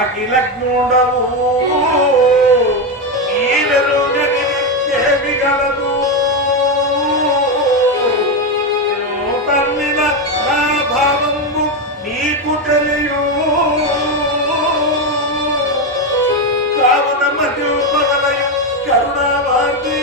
అఖిలజ్ఞుడవు నీవెరుగని ఏమి గలదు తన్నిన నా భావము నీకు తెలియు కావున మధ్య పగలయు కరుణావాది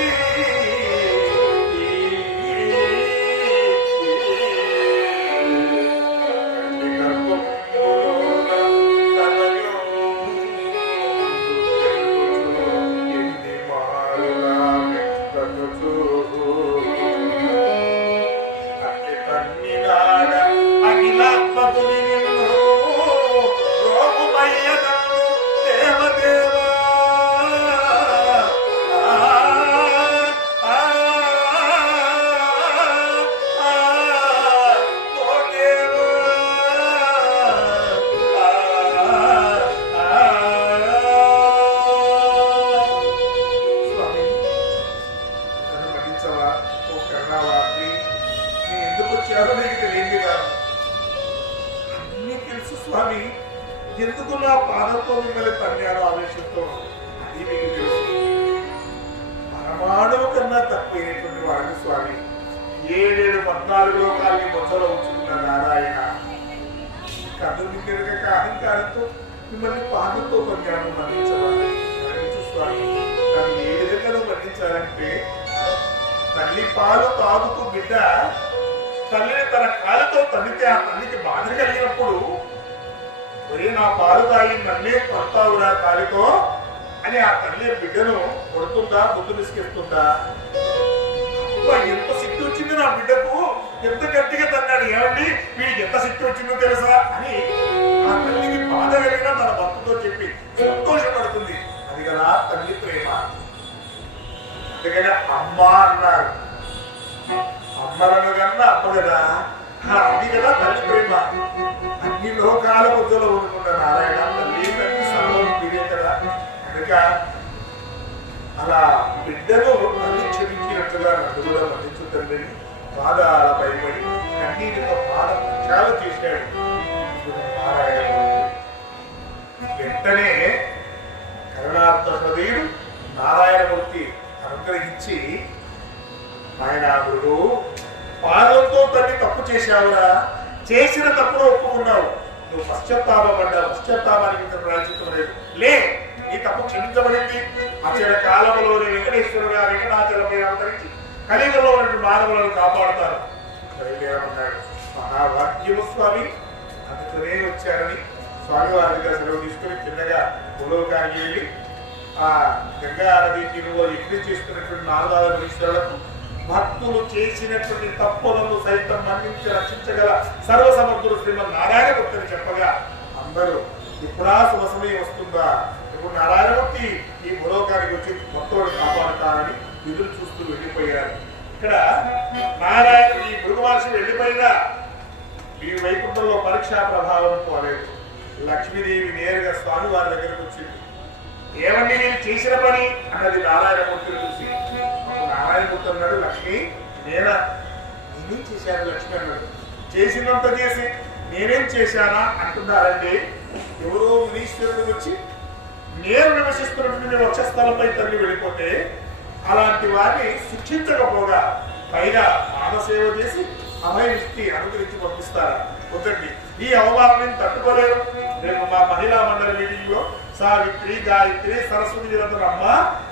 ఎందుకు నా పాదంతో మిమ్మల్ని తన్నాడు ఆవేశంతో అది మీకు తెలుసు. పరమాణువు కన్నా తక్కువైనటువంటి వాడు స్వామి. 7-14 లోకాలని మొదలు ఉంచుకున్న నారాయణ కదులు తిరగక అహంకారంతో మిమ్మల్ని పాదంతో తన్నాడు. మరణించవాలి స్వామి. దాన్ని ఏ విధంగా మరణించాలంటే తల్లి పాలు తాగుతూ బిడ్డ తల్లిని తన కాళ్ళతో తల్లితే ఆ తల్లికి బాధ కలిగినప్పుడు ఒరే నా పాలు తాగి నన్నే కొడతావురా కాలితో అని ఆ తల్లి బిడ్డను కొడుతుందా, ముద్దు విసిగిస్తుందా? ఎంత శక్తి వచ్చింది నా బిడ్డకు, ఎంత గట్టిగా తన్నాడు. ఏమండి వీడికి ఎంత శక్తి వచ్చిందో తెలుసా అని ఆ తల్లికి బాధ కలిగినా తన భక్తుతో చెప్పి సంతోషపడుతుంది. అది కదా తల్లి ప్రేమ. అందుకని అమ్మ అన్నారు. అమ్మలను కన్నా అమ్మ కదా, అది కదా తల్లి ప్రేమ. అన్ని లోకాల మధ్యలో ఉంటున్న నారాయణ తల్లి తల్లి సర్వం మీరే కదా. కనుక అలా బిడ్డను తల్లి క్షమించినట్లుగా నన్ను కూడా మన్నించు తండ్రిని పాదాల భయపడి కన్నీటితో పాదచాల చేశాడు నారాయణ. వెంటనే కరుణార్థ హృదయుడు నారాయణమూర్తి అనుగ్రహించి ఆయన గురు పాదంతో తల్లి తప్పు చేశావురా, చేసిన తప్పును ఒప్పుకున్నావు, నువ్వు పశ్చాత్తాపడ్డావు, పశ్చాత్తాపానికి ప్రాయశ్చిత్తం లేదు, లే ఈ తప్పు క్షమించబడింది. అచర కాలంలోని వెంకటేశ్వరుగా వెంకటాచలపై అవతరించి కలిగలో ఉన్న మానవులను కాపాడుతారు బయలుదేరమన్నాడు. మహావాక్యము స్వామి అందుకనే వచ్చారని స్వామివారిగా సెలవు తీసుకుని చిన్నగా భూలోకానికి వెళ్ళి ఆ గంగా నది తీరులో ఎక్కి చేస్తున్నటువంటి నారదాల మునీశ్వరులకు భక్తులు చేసినటువంటి తప్పులను సైతం మన్నించి రక్షించగల సర్వసమర్థుడు శ్రీమన్నారాయణమూర్తిని చెప్పగా అందరూ ఇప్పుడా శుభ సమయం వస్తుందా, ఇప్పుడు నారాయణమూర్తి ఈ భూలోకానికి వచ్చి భక్తులను కాపాడుతారని ఎదురు చూస్తూ వెళ్ళిపోయారు. ఇక్కడ నారాయణ ఈ భృగు మహర్షి వెళ్ళిపోయినా ఈ వైకుంఠంలో పరీక్షా ప్రభావం పోలేదు. లక్ష్మీదేవి నేరుగా స్వామి వారి దగ్గరకు వచ్చింది. ఏమండి నేను చేసిన పని అన్నది నారాయణమూర్తిని చూసి. నారాయణమూర్తి అన్నాడు, లక్ష్మి నేనేం చేశాను లక్ష్మి అన్నాడు. చేసినంత చేసి నేనేం చేశానా అంటున్నారండి. ఎవరో మునీశ్వరుడు వచ్చి నేను నివసిస్తున్నటువంటి వక్షస్థలంపై తల్లి వెళ్ళిపోతే అలాంటి వారిని శిక్షించకపోగా పైగా పాదసేవ చేసి అభయమిష్టి అనుగ్రహించి పంపిస్తారా? వద్దండి, ఈ అవమానాన్ని తట్టుకోలేరు. రేపు మా మహిళా మండలి మీటింగ్ లో సావిత్రి, గాయత్రి, సరస్వతి వీరందరూ అమ్మ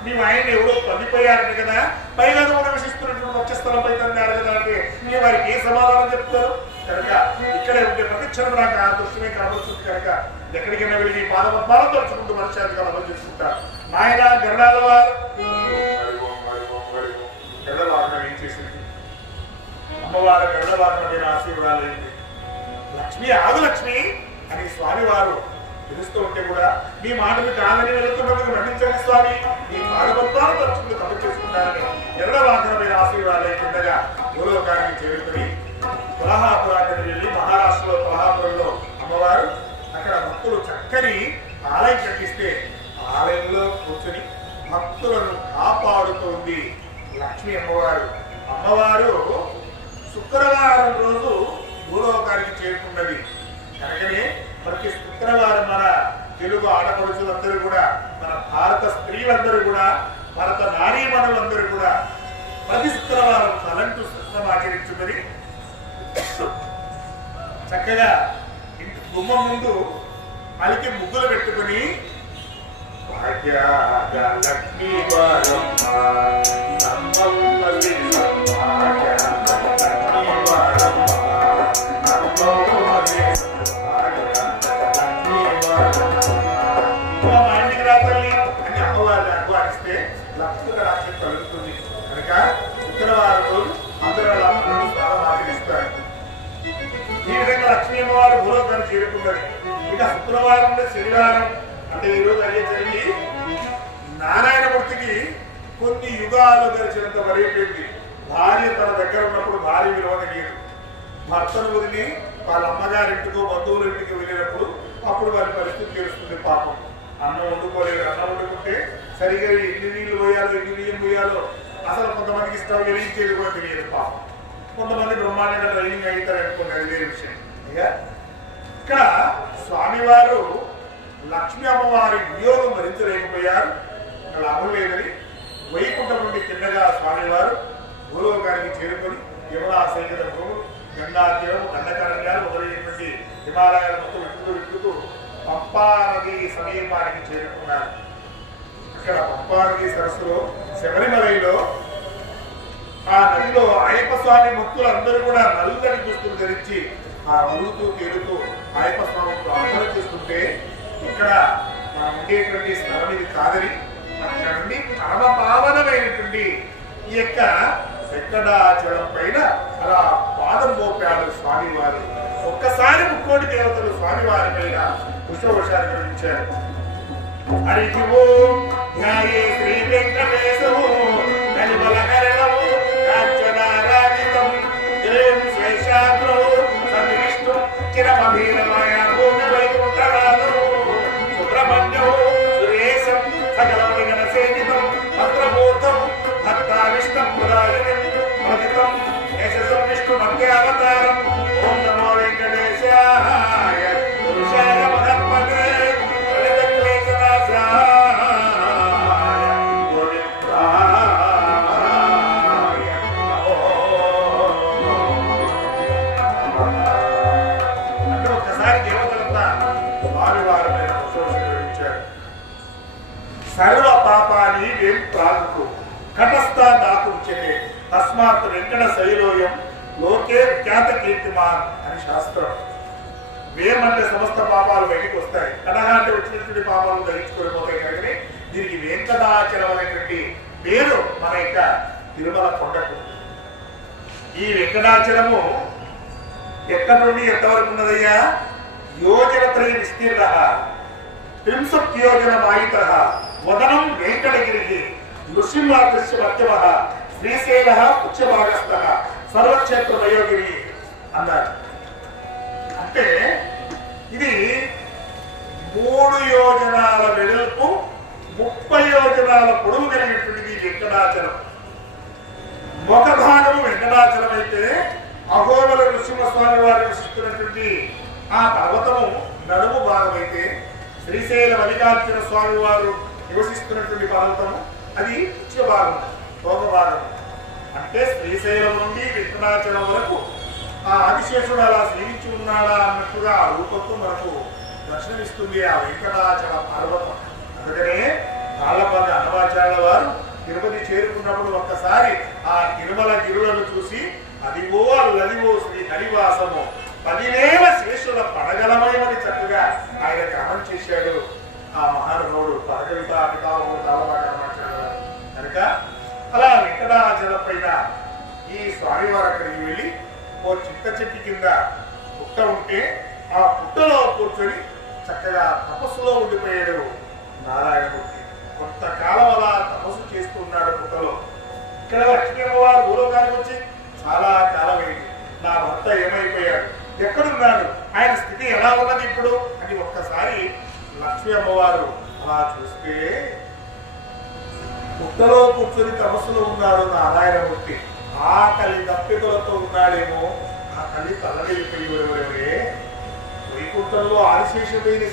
మేము ఆయన ఎవరో తల్లిపోయారని కదా, పైగా నివసిస్తున్నటువంటి వక్షస్థలంపై తన్నారు కదా అంటే మీ వారికి ఏ సమాధానం చెప్తారు? కనుక ఇక్కడే ఉంటే ప్రతిక్షణం నాకు ఆ దృష్టినే కనబడుతుంది. కనుక ఎక్కడికైనా వెళ్ళి ఈ పాదపద్మాలను తలుచుకుంటూ మనుష్యాధికారులు అమలు చేసుకుంటారు. నాయన గరుడాల వారు గరుడవాహనం ఏం చేసింది? అమ్మవారి గరుడవాహనం మీద ఆశీర్వాదాలైంది. లక్ష్మి ఆగు లక్ష్మి అని స్వామి వారు పిలుస్తూ ఉంటే కూడా మీ మాటలు కాదని వెళుతున్నందుకు నటించండి స్వామి, ఈ పాదపద్మాలను తలుచుకుంటూ తప్పు చేసుకుంటారని గరుడవాహనం మీద ఆశీర్వాదాలై కిందగా భూలోకానికి చేరుకుని కొల్హాపురానికి వెళ్ళి మహారాష్ట్రలో కొల్హాపురంలో అమ్మవారు అక్కడ భక్తులు చక్కని ఆలయం కట్టిస్తే ఆలయంలో కూర్చొని భక్తులను కాపాడుతోంది లక్ష్మీ అమ్మవారు. అమ్మవారు శుక్రవారం రోజు భూలోకానికి చేరుకున్నది. కనుకనే ప్రతి శుక్రవారం మన తెలుగు ఆడపడుచులందరూ కూడా, మన భారత స్త్రీలందరూ కూడా, భారత నారీమణులందరూ కూడా ప్రతి శుక్రవారం తలంటూ స్నానం ఆచరించుకొని చక్కగా ఇంటి గుమ్మం ముందు అలికి ముగ్గులు పెట్టుకుని లక్ష్మీ ఆహ్వానిస్తే లక్ష్మి రాజ్యం కలుగుతుంది కనుక శుక్రవారం రోజు అందరూ స్నానం ఆచరిస్తారు. ఈ విధంగా లక్ష్మీ అమ్మవారు భూలోకాన్ని చేరుకున్నది. ఇక శుక్రవారం నుండి శనివారం అంటే ఈరోజు అయ్యేసరికి నారాయణమూర్తికి కొన్ని యుగాలు గడిచినంత వరైపోయింది. భార్య తన దగ్గర ఉన్నప్పుడు భార్య విలువ తెలియదు. భర్తను వదిలి వాళ్ళ అమ్మగారింటికో బంధువుల ఇంటికి వెళ్ళినప్పుడు అప్పుడు వారి పరిస్థితి తెలుస్తుంది. పాపం అన్నం వండుకోలేదు. అన్నం వండుకుంటే సరిగా ఎన్ని నీళ్లు పోయాలో ఎన్ని బియ్యం పోయాలో అసలు కొంతమందికి స్టవ్ వెలిగించేది కూడా తెలియదు. పాపం కొంతమంది బ్రహ్మాండంగా ట్రైనింగ్ అవుతారు అనుకోండి, అది వేరే విషయం. ఇక్కడ స్వామివారు లక్ష్మీ అమ్మవారి వియోగం భరించలేకపోయారు. లాభం లేదని వైకుంఠం నుండి కిందగా స్వామివారు భూలోకానికి చేరుకొని యమునా సైన్య భూములు, గంగా తీరం, దండకారణ్యాలు మొదలైనటువంటి హిమాలయాల మొత్తం విప్పుతూ పంపా నది సమీపానికి చేరుకున్నారు. ఇక్కడ పంపా నది సరస్సులో శబరిమలలో ఆ నదిలో అయ్యప్ప స్వామి భక్తులు అందరూ కూడా నల్లని దుస్తులు ధరించి ఆ ఊరుతూ తేలుతూ అయ్యప్ప స్వామి ప్రార్థన చేస్తుంటే ఇక్కడ మనం ఉండేటువంటి స్థలం ఇది కాదని అక్కడ నుండి పరమపావనమైనటువంటి ఈ యొక్క వెంకటాచలం పైన అలా పాదం మోపాడు స్వామివారు. ఒక్కసారి ముక్కోటి దేవతలు స్వామివారి పైన పుష్పవృషాన్ని గ్రహించారు. హరి ఓం న్యాయే శ్రీ వెంకటేశము కలిబలహరణము కాంచనారాజితం జయం శేషాద్రో సన్నివిష్ణు చిరమభీరమాయ భూమి వైకుంఠరాజు సుబ్రహ్మణ్యం సురేశం సకలమణిగణ సేవితం భద్రమూర్తం భక్తావిష్టం పురాయణం ప్రతితం యశసం విష్ణు భక్త్యావతారం. ఓం నమో వెంకటేశాయ పురుషాయ మహత్మనే సర్వ పాపాని వేం ప్రాగుకు కటస్థ దాకుంచతే తస్మాత్ వెంకట శైలోయం లోకే ఖ్యాత కీర్తిమాన్ అని శాస్త్రం. వేమంటే సమస్త పాపాలు బయటికి వస్తాయి, కటహ అంటే వచ్చినటువంటి పాపాలు ధరించుకొని పోతాయి. కానీ దీనికి వెంకటాచలం అనేటువంటి పేరు మన యొక్క తిరుమల కొండకు. ఈ వెంకటాచలము ఎక్కడి నుండి ఎంతవరకు ఉన్నదయ్యా? యోజనత్రయ విస్తీర్ణ 30 యోజనమాయిత వదనం వెంకటగిరికి నృసింహాదృశ్య మధ్యమ శ్రీశైల ఉచ్చభాగస్థ సర్వక్షేత్ర వయోగిరి అన్నారు. అంటే ఇది 3 యోజనాల వెడల్పు 30 యోజనాల పొడవు కలిగినటువంటిది వెంకటాచలం. ఒక భాగము వెంకటాచలం అయితే అహోబల నృసింహస్వామి వారు నివసిస్తున్నటువంటి ఆ పర్వతము నడుము భాగం అయితే శ్రీశైల మల్లికార్జున స్వామి వారు నివసిస్తున్నటువంటి పర్వతము అది ఉచ్చ భాగం, భోగ భాగం. అంటే శ్రీశైలం నుండి వెంకటాచలం వరకు ఆ ఆదిశేషుడు అలా సేవించి ఉన్నాడా అన్నట్టుగా ఆ రూపంతో మనకు దర్శనమిస్తుంది ఆ వెంకటాచల పర్వతం. అందుకనే తాళ్లపల్లి అన్నమాచార్యుల వారు తిరుపతి చేరుకున్నప్పుడు ఒక్కసారి ఆ తిరుమల గిరులను చూసి అదివో అల్లదివో శ్రీ హరివాసము 10,000 శేషుల పడగలమయమని చక్కగా ఆయన గ్రహం చేశాడు ఆ మహానుభావుడు పరకవిత పితామహుడు తాళ్లపాటి అన్నమాచార్యుల వారు. కనుక అలా వెంకటాచలం పైన ఈ స్వామివారు అక్కడికి వెళ్ళి ఓ చింత చెట్టు కింద పుట్ట ఉంటే ఆ పుట్టలో కూర్చొని చక్కగా తపస్సులో ఉండిపోయాడు నారాయణమూర్తి. కొంతకాలం అలా తపస్సు చేస్తున్నాడు పుట్టలో. ఇక్కడ లక్ష్మీ అమ్మవారు భూలోకానికి వచ్చి చాలా కాలం అయింది, నా భర్త ఏమైపోయాడు, ఎక్కడున్నాడు, ఆయన స్థితి ఎలా ఉన్నది ఇప్పుడు అని ఒక్కసారి లక్ష్మీ అమ్మవారు అలా చూస్తే పుట్టలో కూర్చొని తపస్సులో ఉన్నాడు నారాయణమూర్తి. ఆకలి దప్పికలతో ఉన్నాడేమో, ఆ తల్లి తల్లడిల్లిపోయి వైకుంఠంలో ఆదిశేషుడైన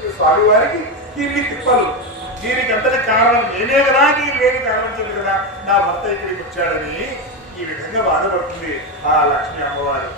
వచ్చింది స్వామివారికి ఇన్ని తిప్పలు. దీనికి అంతటి కారణం నేనే కదా, నేను లేని కారణం చెప్పి కదా నా భర్త ఇక్కడికి వచ్చాడని ఈ విధంగా బాధపడుతుంది ఆ లక్ష్మీ అమ్మవారు.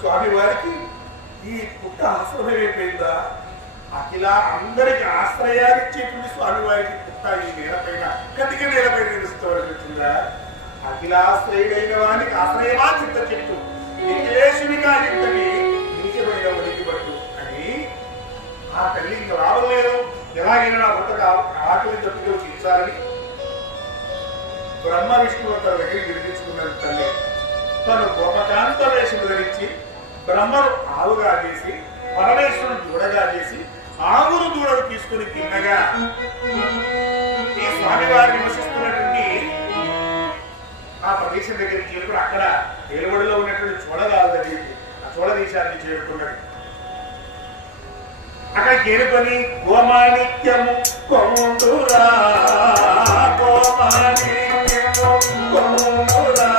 స్వామివారికి ఈ పుట్ట ఆశ్రమైపోయిందా? అఖిల అందరికి ఆశ్రయాన్నిచ్చేటువంటి స్వామివారికి పుట్ట ఈ నేలపైన కటిక నేలపైన నిలుస్తవలసి వచ్చిందా? అఖిలాశ్రయుడైన వానికి ఆశ్రయమా చింత చెట్టు, నిఖిలేశునిగా ఇంతని నీచమైన ఒడికి పట్టు అని ఆ తల్లి ఇంకా రావలేదు. ఎలాగైనా నా భర్తకు ఆకలి తప్పితో తీర్చాలని బ్రహ్మ విష్ణువు తన దగ్గర విడిపించుకున్నది తల్లి. తను గోపకాంత వేషం ధరించి బ్రహ్మను ఆవుగా చేసి పరమేశ్వరుడు దూడగా చేసి ఆవును దూడను తీసుకుని తిన్నగా ఈ స్వామివారు నివసిస్తున్నటువంటి ఆ ప్రదేశం దగ్గరికి చేరుకుని అక్కడ ఏలుబడిలో ఉన్నటువంటి చూడగాల దగ్గరికి ఆ చూడదేశానికి చేరుకున్నది. అక్కడ చేరుకొని గోమాణిక్యము కొండురా గోమాణిక్యము కొండురా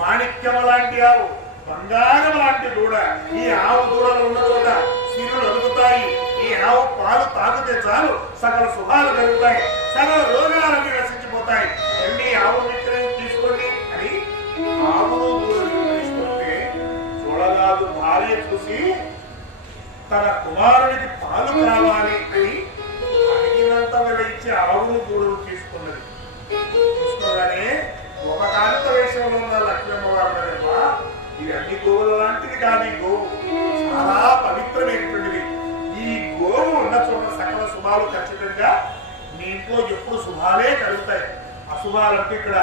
మాణిక్యము లాంటి ఆవు, బంగారం లాంటి దూడ. ఈ ఆవు దూడలు ఉన్న చోట సిరులు అదుగుతాయి. ఈ ఆవు పాలు తాగితే చాలు సకల శుభాలు కలుగుతాయి, సకల రోగాలన్నీ నశించిపోతాయి. ఎన్ని ఆవు విక్రయం తీసుకోండి అని ఆవును దూడలు తీసుకుంటే చూడగాదు భార్య చూసి తన కుమారునికి పాలు కావాలి అని అడిగినంత వెల ఇచ్చి ఆవును దూడలు తీసుకున్నది. చూసుకోగానే ఒక కాంత వేషంలో ఉన్న లక్ష్మీమ్మవారు ఇది అన్ని గోవుల లాంటిది కాదు. ఈ గోవు చాలా పవిత్రమైనటువంటిది. ఈ గోవు ఉన్న చోట సకల శుభాలు ఖచ్చితంగా మీ ఇంట్లో ఎప్పుడు శుభాలే కలుగుతాయి. అశుభాలంటే ఇక్కడ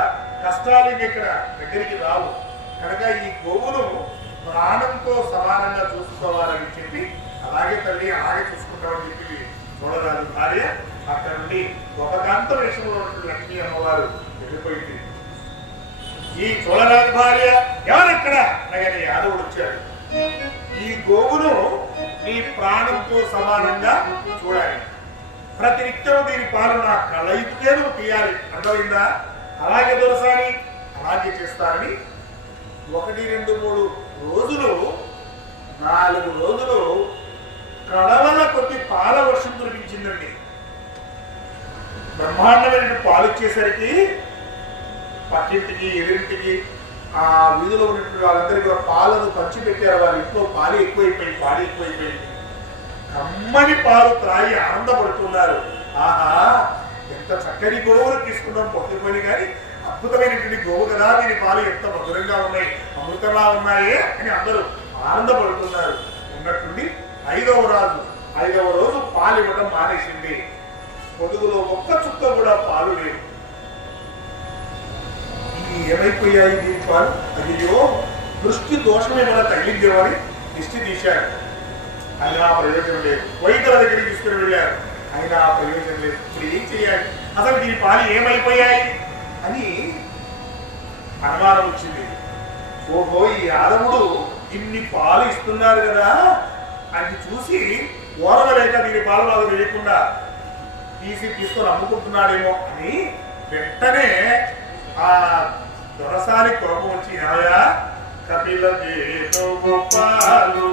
కష్టాలు ఇక్కడ దగ్గరికి రావు. కనుక ఈ గోవును ప్రాణంతో సమానంగా చూసుకోవాలని చెప్పి అలాగే తల్లి అలాగే చూసుకుంటామని చెప్పి చూడరాదు భార్య. అక్కడ నుండి ఒక కాంత వేషంలో ఉన్నటువంటి లక్ష్మీ అమ్మవారు వెళ్ళిపోయింది. ఈ చూడరాజు భార్య ఎవరెక్కడ నగని యాదవుడు వచ్చాడు. ఈ గోవును నీ ప్రాణంతో సమానంగా చూడాలి. ప్రతి నిత్యం దీని పాలు నా కళయితే నువ్వు తీయాలి, అర్థమైందా? అలాగే దొరసాని అలాగే చేస్తారని 1, 2, 3 రోజులు 4 రోజులు కడవల కొద్ది పాల వర్షం కురిపించిందండి. బ్రహ్మాండమైన పాలు ఇచ్చేసరికి పక్కింటికి ఎదురింటికి ఆ వీధిలో ఉన్నటువంటి వాళ్ళందరికీ కూడా పాలను పంచిపెట్టారు. వారి ఇంట్లో పాలు ఎక్కువైపోయింది. కమ్మని పాలు త్రాగి ఆనందపడుతున్నారు. ఆహా, ఎంత చక్కని గోవులు తీసుకున్నాం, పొట్టుకొని కానీ అద్భుతమైనటువంటి గోవు కదా, దీని పాలు ఎంత మధురంగా ఉన్నాయి, అమృతంగా ఉన్నాయే అని అందరూ ఆనందపడుతున్నారు. ఉన్నట్టుండి 5వ రోజు పాలు ఇవ్వడం మానేసింది. పొదుగులో ఒక్క చుక్క కూడా పాలు లేదు. ఏమైపోయాయి దీని పాలు? అయ్యో, దృష్టి దోషం ఏమైనా తగిలిందేమని దిష్టి తీశారు. అయినా ప్రయోజనం లేదు. వైద్యుల దగ్గరికి తీసుకుని వెళ్ళారు, అయినా ప్రయోజనం లేదు. ఇప్పుడు ఏం చేయాలి? అసలు దీని పాలు ఏమైపోయాయి అని అనుమానం వచ్చింది. ఓహో, ఈ యాదవుడు ఇన్ని పాలు ఇస్తున్నారు కదా అని చూసి ఓరవలేక దీని పాలు బాగా వేయకుండా తీసుకొని అమ్ముకుంటున్నాడేమో అని వెంటనే ఆ దొరసారి కోపం వచ్చి, ఆయా కపిల పాలు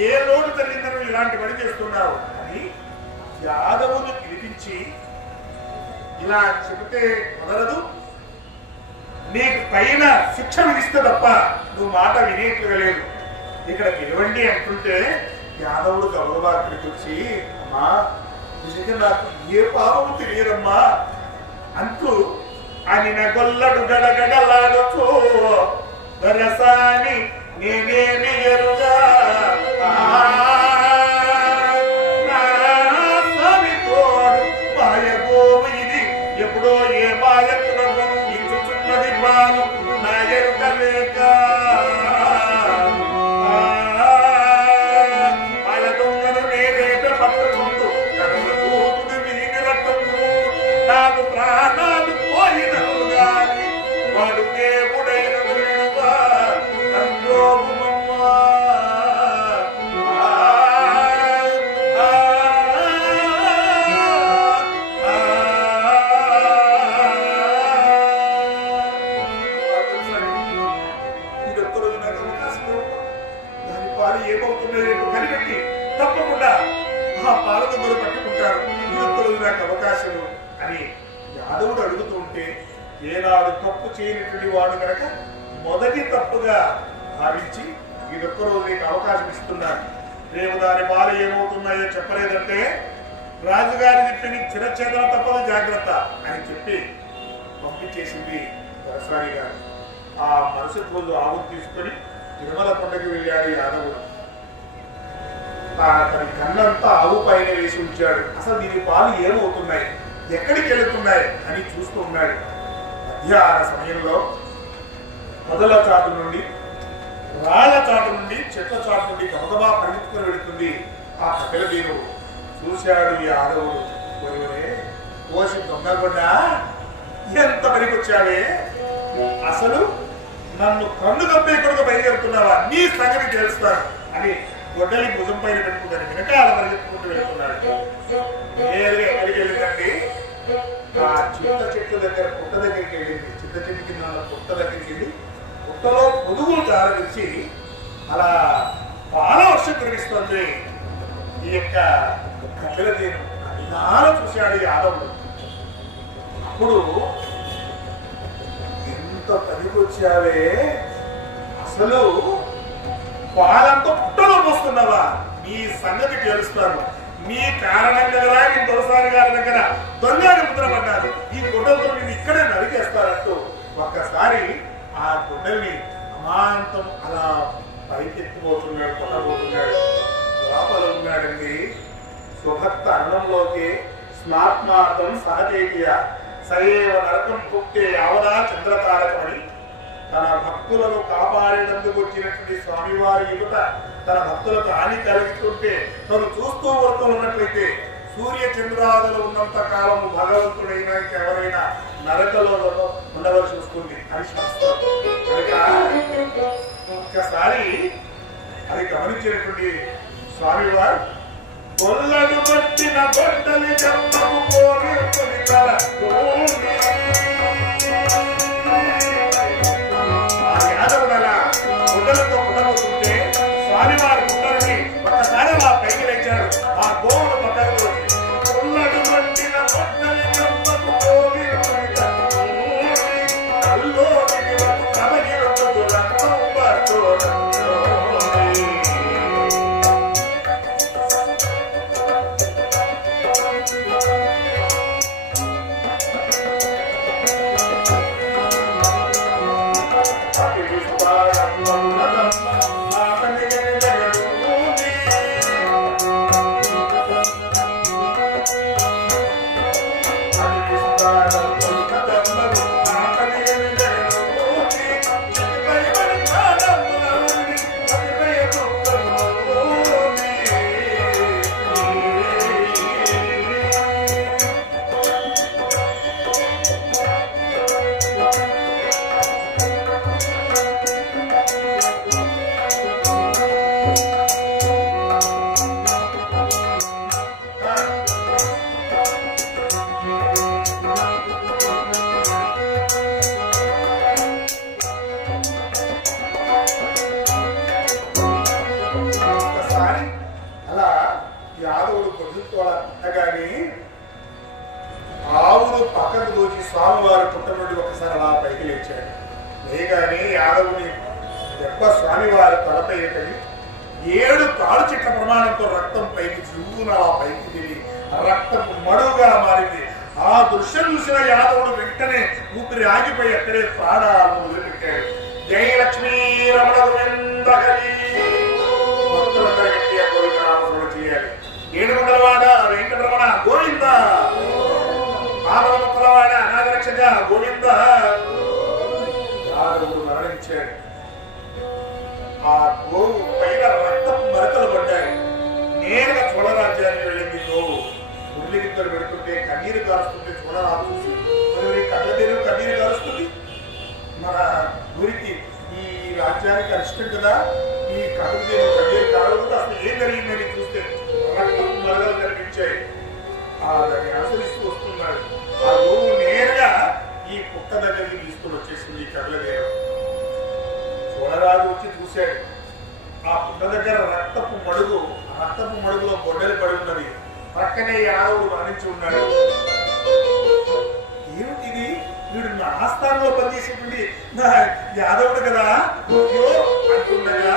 ఏ లోటు జరిగిందని ఇలాంటి పని చేస్తున్నావు అని యాదవుని పిలిపించి, ఇలా చెబితే కుదరదు, నీకు పైన శిక్ష విధిస్తే తప్ప నువ్వు మాట వినేట్లుగా లేదు, ఇక్కడ పిలవండి అంటుంటే యాదవుడు గౌరవ అక్కడికి వచ్చి, అమ్మా నిజంగా నాకు ఏ పాపము తెలియదమ్మా అంటూ అని నగొల్లడు గడగడలాడుతూ రసాని నేనేమి ఎరుగా మాయ గోవు ఇది ఎప్పుడో ఏ మాయకుడు ఇచ్చుచున్నది బాను నా ఎరుక లేక మాయ దొంగను నేనేట పట్టుకుంటూ కరుణూతుడు వీని రక్తము నాకు ప్రాణాలు పోయినను గాని వాడు దేవుడైన విడువా నందోమమ్మా. ఏమవుతున్నాయో కనిపెట్టి తప్పకుండా ఆ పాలకొందరు పట్టుకుంటారు, ఇదొక్కరు నాకు అవకాశము అని యాదవుడు అడుగుతూ ఉంటే, ఏనాడు తప్పు చేయనటువంటి వాడు కనుక మొదటి తప్పుగా భావించి ఇదొక్క రోజు నీకు అవకాశం ఇస్తున్నాను. రేపు దాని పాలు ఏమవుతున్నాయో చెప్పలేదంటే రాజుగారి చెప్పి నీకు చిరచేతన తప్పదు, జాగ్రత్త అని చెప్పి పంపించేసింది దొరసాని గారు. ఆ మరుసటి రోజు ఆవును తీసుకొని తిరుమల కొండకి వెళ్ళాడు యాదవుడు. తన కన్నంతా ఆవు పైన వేసి ఉంచాడు. అసలు దీని పాలు ఏమవుతున్నాయి, ఎక్కడికి వెళుతున్నాయి అని చూస్తూ ఉన్నాడు. మధ్యాహ్న సమయంలో పొదల చాటు నుండి, రాళ్ల చాటు నుండి, చెట్ల చాటు నుండి గమగమా పరిగెత్తుకుని వెళుతుంది ఆ కపిల దేనువు. చూశాడు ఈ యాదవుడు. కోసి దొంగకుండా ఎంత పనికొచ్చావే, అసలు నన్ను కన్ను కప్పేయకుండా బయలుదేరుతున్నావా, నీ సంగతి తెలుస్తాను అని గొడ్డలి భుజం పైన పెట్టుకుంటాను. వెనకాల పరిగెత్తుకుంటూ వెళ్తున్నాడు. నేరుగా ఎక్కడికి వెళ్ళిందండి, ఆ చింత చెట్టు దగ్గర పుట్ట దగ్గరికి వెళ్ళింది. చింత చెట్టు కింద ఉన్న పుట్ట దగ్గరికి వెళ్ళి పుట్టలో పొదుగులు జారవించి అలా పాల వర్షం కురిపిస్తుంది. ఈ యొక్క కపిలదేను అభిమానం చూశాడు యాదవుడు. అప్పుడు ఎంత పనికొచ్చావే, అసలు పాలంతా పుట్టలో పోస్తున్నావా, నీ సంగతి తెలుస్తాను. నీ కారణంగా నేను దొరసాని గారి దగ్గర దొంగని ముద్రపడ్డాను. ఈ గుడ్డలతో నేను ఇక్కడే నరికేస్తానంటూ ఒక్కసారి ఆ గుడ్డల్ని అమాంతం అలా పైకెత్తిపోతున్నాడు, కొట్టబోతున్నాడు. లోపల ఉన్నాడండి సుభక్త అన్నంలోకి స్నాత్మార్థం సహచేయ సరేవ నరకం పుట్టే అవదా చంద్రతారకమని తన భక్తులను కాపాడేందుకు వచ్చినటువంటి స్వామివారి ఎదుట తన భక్తులకు హాని కలుగుతుంటే తను చూస్తూ ఉన్నట్లయితే సూర్య చంద్రాదులు ఉన్నంత కాలము భగవంతుడైనా ఎవరైనా నరకలో ఉండవలసి వస్తుంది అని శాస్త్రం. ఒక్కసారి అది గమనించినటువంటి స్వామివారు కొల్లడు పట్టిన బట్టలి జన్మము కోరి యాదవుడలా గుడ్డలతో ఉండబోతుంటే స్వామివారి గుడ్డలని ఒక్కసారి ఆ పైకి లేచాడు. ఆ గోవులు పక్కకు కొల్లడు పట్టిన బట్టలి జన్మము కోరి కల్లో కలగి ఆవును పక్కకు దోచి స్వామివారి పుట్ట నుండి ఒకసారి అలా పైకి లేచాడు. లేగానే యాదవుని దెబ్బ స్వామివారి తలపై ఏటది 7 తాడు చెట్ల ప్రమాణంతో రక్తం పైకి చువ్వున అలా పైకి తిరిగి రక్తపు మడుగుగా మారింది. ఆ దృశ్యం చూసిన యాదవుడు వెంటనే ఊపిరి ఆగిపోయి అక్కడే ప్రాణాలను వదిలిపెట్టాడు. జై లక్ష్మీ రమణ గోవింద హరి. భక్తులందరూ గట్టిగా గోవింద నామస్మరణ చేయాలి. ఏడుమంగళవాడ వెంకటరమణ గోవింద, ఆదరముక్కలవాడ అనాథరక్షక గోవింద. యాదవుడు మరణించాడు. ఆ గోవు పైన రక్తపు మరకలు పడ్డాయి. నేరుగా చోళరాజ్యానికి వెళ్ళింది గోవు. మురళిగిద్దరు పెడుతుంటే కన్నీరు కారుస్తుంటే చూడరాదు చూసి కళ్ళదేరు కన్నీరు కారుస్తుంది. మన ఊరికి ఈ రాజ్యానికి అరిష్టం కదా, ఈ కళ్ళదేరు కన్నీరు కారదు. అసలు ఏం జరిగిందని చూస్తే రక్తపు మరకలు కనిపించాయి. దాన్ని అనుసరిస్తూ వస్తున్నాడు. ఆ గోవు నేరుగా ఈ పుట్ట దగ్గరికి తీసుకుని వచ్చేసింది. ఈ కళ్ళదేరు చోళరాజు వచ్చి చూశాడు. ఆ పుట్ట దగ్గర రక్తపు మడుగు, ఆ రక్తపు మడుగులో గొడ్డలి పడి ఉన్నది. పక్కనే యాదవుడు మరణించి ఉన్నాడు. ఏమిటిది, వీడు నా ఆస్థానంలో పనిచేసేటువంటి నా యాదవుడు కదా అంటుండగా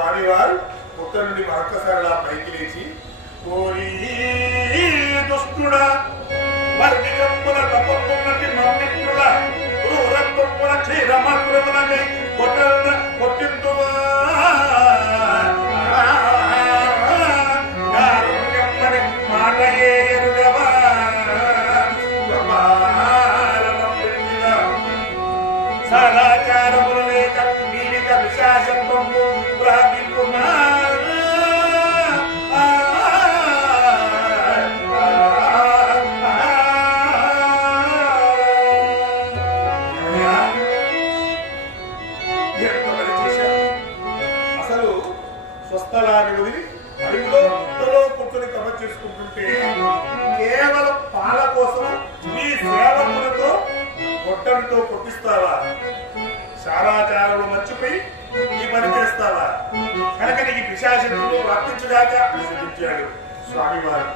స్వామివారు పుట్ట నుండి మరొకసారిలా పైకి లేచి ఓరి దుష్టుడా వర్ణికమ్ముల తపమున్నటి మమ్మిత్రుల క్రూరత్వముల క్షీరమకృతులకై కొట్టిందువా కారుణ్యమ్మని మాటయే ఎరుగవా సదాచారములు లేక నీలిక విశాసత్వము ప్రాపింపుమా అసలు స్వస్థలాన్ని వదిలి అడుగులో గుట్టలో కూర్చొని కవ చేసుకుంటుంటే కేవలం పాల కోసం నీ సేవకులతో గొట్టంతో కొట్టిస్తావా? శారాచారాలు మర్చిపోయి ఈ పని చేస్తావా? కనుక నీకు పిశాచంతో వర్తించడాక ఆశించాడు స్వామివారు.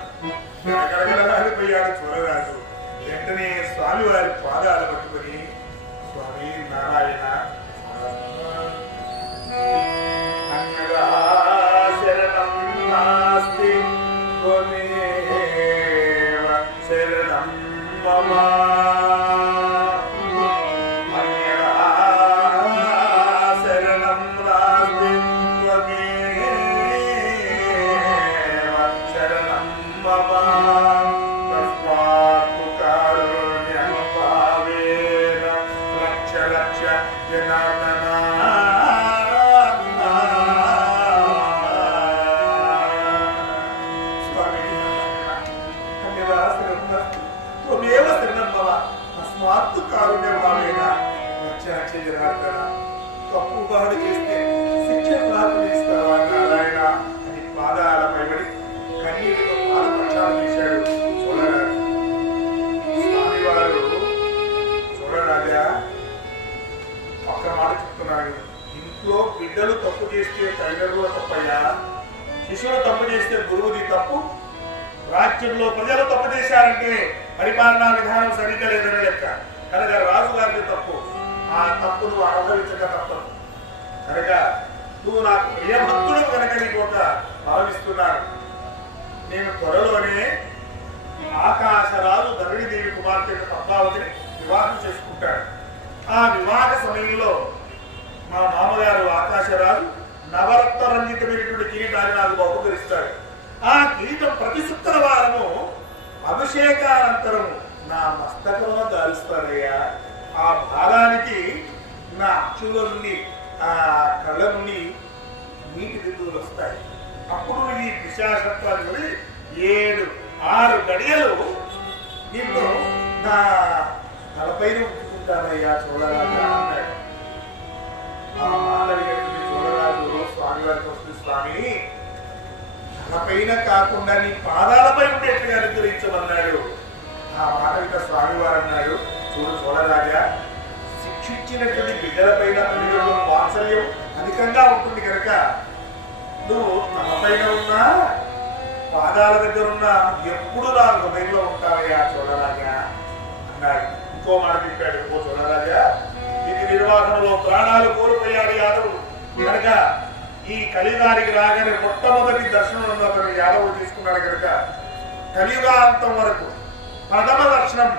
గడగడగడలాడిపోయాడు చూడరాజు. వెంటనే స్వామివారి పాదాలు పట్టుకొని స్వామి నారాయణ అన్నగా శరణం నాస్తి త్వమేవ శరణం మమ తప్పుబాటు చేస్తే శిక్ష ప్రారంభిస్తావా నారాయణ అని పాదాలపై పడి కన్నీటితో పాదపక్షాలు చేశాడు చూడరాజు. స్వామివారు చూడరాజా ఒక్క మాట చెప్తున్నాడు. ఇంట్లో బిడ్డలు తప్పు చేస్తే తల్లిదండ్రుల తప్పయ్యా, శిశువులు తప్పు చేస్తే గురువుది తప్పు, రాజ్యంలో ప్రజలు తప్పు చేశారంటే పరిపాలనా విధానం సరిగ్గా లేదని లెక్క. కనుక రాజుగారికి తప్పు, ఆ తప్పును అనుభవించక తప్పదు. కనుక నువ్వు నాకు ప్రియభక్తుడు కనుక నీకు ఒక భావిస్తున్నాను. నేను త్వరలోనే ఆకాశరాజు ధరణిదేవి కుమార్తె పద్మావతిని వివాహం చేసుకుంటాడు. ఆ వివాహ సమయంలో మా మామగారు ఆకాశరాజు నవరత్న రంజితమైనటువంటి కిరీటాన్ని నాకు బహుకరిస్తాడు. ఆ కిరీటం ప్రతి శుక్రవారము అభిషేకానంతరం నా మస్తకంలో దాలుస్తానయ్యా. ఆ భాగానికి నా అక్షుల నుండి ఆ కళ్ళ నుండి నీటి బిందువులు వస్తాయి. అప్పుడు ఈ పిశాచత్వాన్ని 7-6 గడియలు నిన్ను నా తలపైన ఉంచుకుంటానయ్యా చూడరాజు అన్నాడు. ఆ మానవుడి చూడరాజు స్వామివారికి వస్తుంది, స్వామి తలపైన కాకుండా నీ పాదాలపై ఉండేట్టుగా అనుగ్రహించమన్నాడు. ఆ మాట విన్న స్వామివారు అన్నాడు, చూడు చూడరాజా, శిక్షించినటువంటి బిడ్డలపైన తల్లిదండ్రుల వాత్సల్యం అధికంగా ఉంటుంది కనుక నువ్వు తలపైన ఉన్నా పాదాల దగ్గర ఉన్నా ఎప్పుడు నా హృదయంలో ఉంటావయ్యా చూడరాజా అన్నాడు. ఇంకో మాట చెప్పాడు, ఓ చూడరాజా, ఇది నిర్వహణలో ప్రాణాలు కోల్పోయాడు యాదవుడు కనుక ఈ కలియుగానికి రాగానే మొట్టమొదటి దర్శనం అతను యాదవుడు తీసుకున్నాడు కనుక కలియుగాంతం వరకు ప్రథమ దర్శనం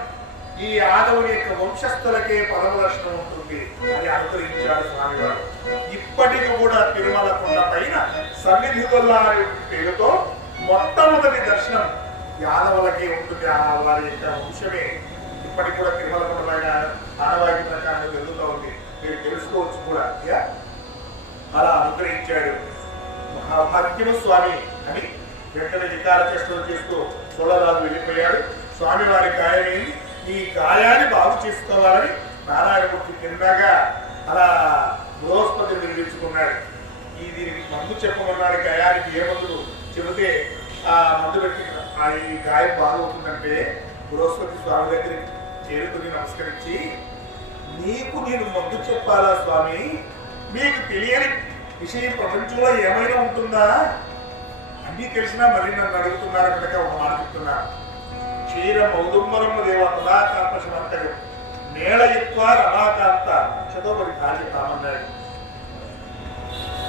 ఈ యాదవుని యొక్క వంశస్థులకే ప్రథమ దర్శనం ఉంటుంది అని అనుకరించాడు స్వామివారు. ఇప్పటికి కూడా తిరుమల కొండ పైన సన్నిధితుల్లా అనే పేరుతో మొట్టమొదటి దర్శనం యాదవులకే ఉంటుంది. వారి యొక్క వంశమే ఇప్పటికి కూడా తిరుమల కొండ పైన ఆనవాయితీ ప్రకారం జరుగుతూ ఉంది. మీరు తెలుసుకోవచ్చు కూడా. అలా అనుగ్రహించాడు. మహాభాగ్యము స్వామి అని వెంటనే వికార చేష్టలు చేస్తూ చూడరాజు వెళ్ళిపోయాడు. స్వామివారి గాయమైంది. ఈ గాయాన్ని బాగు చేసుకోవాలని నారాయణమూర్తి తిన్నాగా అలా బృహస్పతిని నిర్మించుకున్నాడు. ఇది మందు చెప్పమన్నాడు. గాయానికి ఏ మందులు చెబితే ఆ మందు పెట్టి ఈ గాయం బాగవుతుందంటే బృహస్పతి స్వామి దగ్గరికి చేరుకుని నమస్కరించి, నీకు నేను మందు చెప్పాలా స్వామి? మీకు తెలియని విషయం ప్రపంచంలో ఏమైనా ఉంటుందా? అన్నీ తెలిసినా మళ్ళీ నన్ను అడుగుతున్నారు కనుక ఒక మాట చెప్తున్నా. క్షీర మౌదుమ్మరమ్మ దేవ కళాకాంతడు నేల ఎక్కువ రమాకాంత అక్షతో మరి కాల్చి కామన్నాడు.